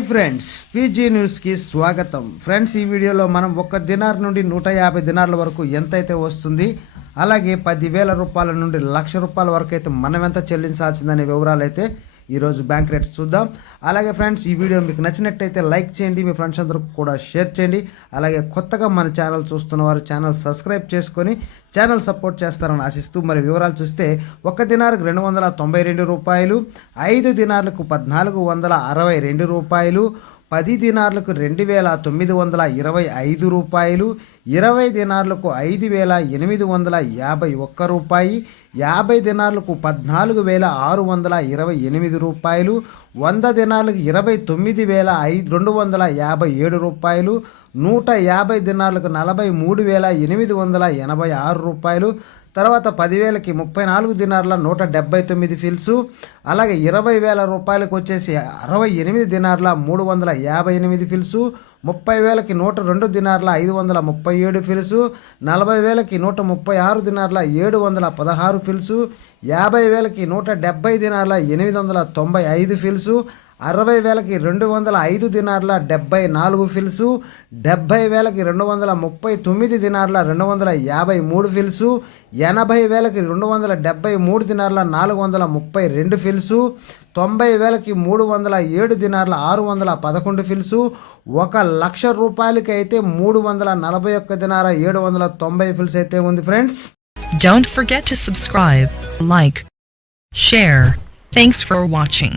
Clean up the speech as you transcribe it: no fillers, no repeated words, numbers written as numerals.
Hi friends, PG న్యూస్కి స్వాగతం. Friends, ఈ వీడియోలో మనం 1 దినార్ నుండి 150 దినార్ల వరకు ఎంతైతే వస్తుంది, అలాగే 10,000 రూపాయల నుండి 1,00,000 రూపాయల వరకు అయితే మనం ఎంత చెల్లించాల్సిందనే వివరాలు అయితే ఈరోజు బ్యాంక్ రేట్స్ చూద్దాం. అలాగే ఫ్రెండ్స్, ఈ వీడియో మీకు నచ్చినట్టయితే లైక్ చేయండి, మీ ఫ్రెండ్స్ అందరూ కూడా షేర్ చేయండి. అలాగే కొత్తగా మన ఛానల్ చూస్తున్న వారు ఛానల్ సబ్స్క్రైబ్ చేసుకొని ఛానల్ సపోర్ట్ చేస్తారని ఆశిస్తూ మరి వివరాలు చూస్తే 1 దినార్కు 292 రూపాయలు, 5 దినార్లకు 1,462 రూపాయలు, 10 దినార్లకు 2,925 రూపాయలు, 20 దినార్లకు 5,851 రూపాయి, 50 దినార్లకు 14,628 రూపాయలు, 100 దినార్లకు 29,257 రూపాయలు, 150 దినార్లకు 43,886 రూపాయలు. తర్వాత 10,000కి 34 దినార్ల 179 ఫిల్సు. అలాగే 20,000 రూపాయలకు వచ్చేసి 68 దినార్ల 358 ఫిల్సు. 30,000కి 102 దినార్ల 537 ఫిల్సు. 40,000కి 136 దినార్ల 716 ఫిల్సు. 50,000కి 170 దినార్ల 895 ఫిల్సు. 60,000కి 205 దినార్ల 74 ఫిల్సు. 70,000కి 239 దినార్ల 253 ఫిల్సు. 80,000కి 273 దినార్ల 432 ఫిల్సు. 90,000కి 307 దినార్ల 611 ఫిల్సు. 1,00,000 రూపాయలకి అయితే 341 దినార 790 ఫిల్స్ అయితే ఉంది friends. Don't forget to subscribe, like, share. Thanks for watching.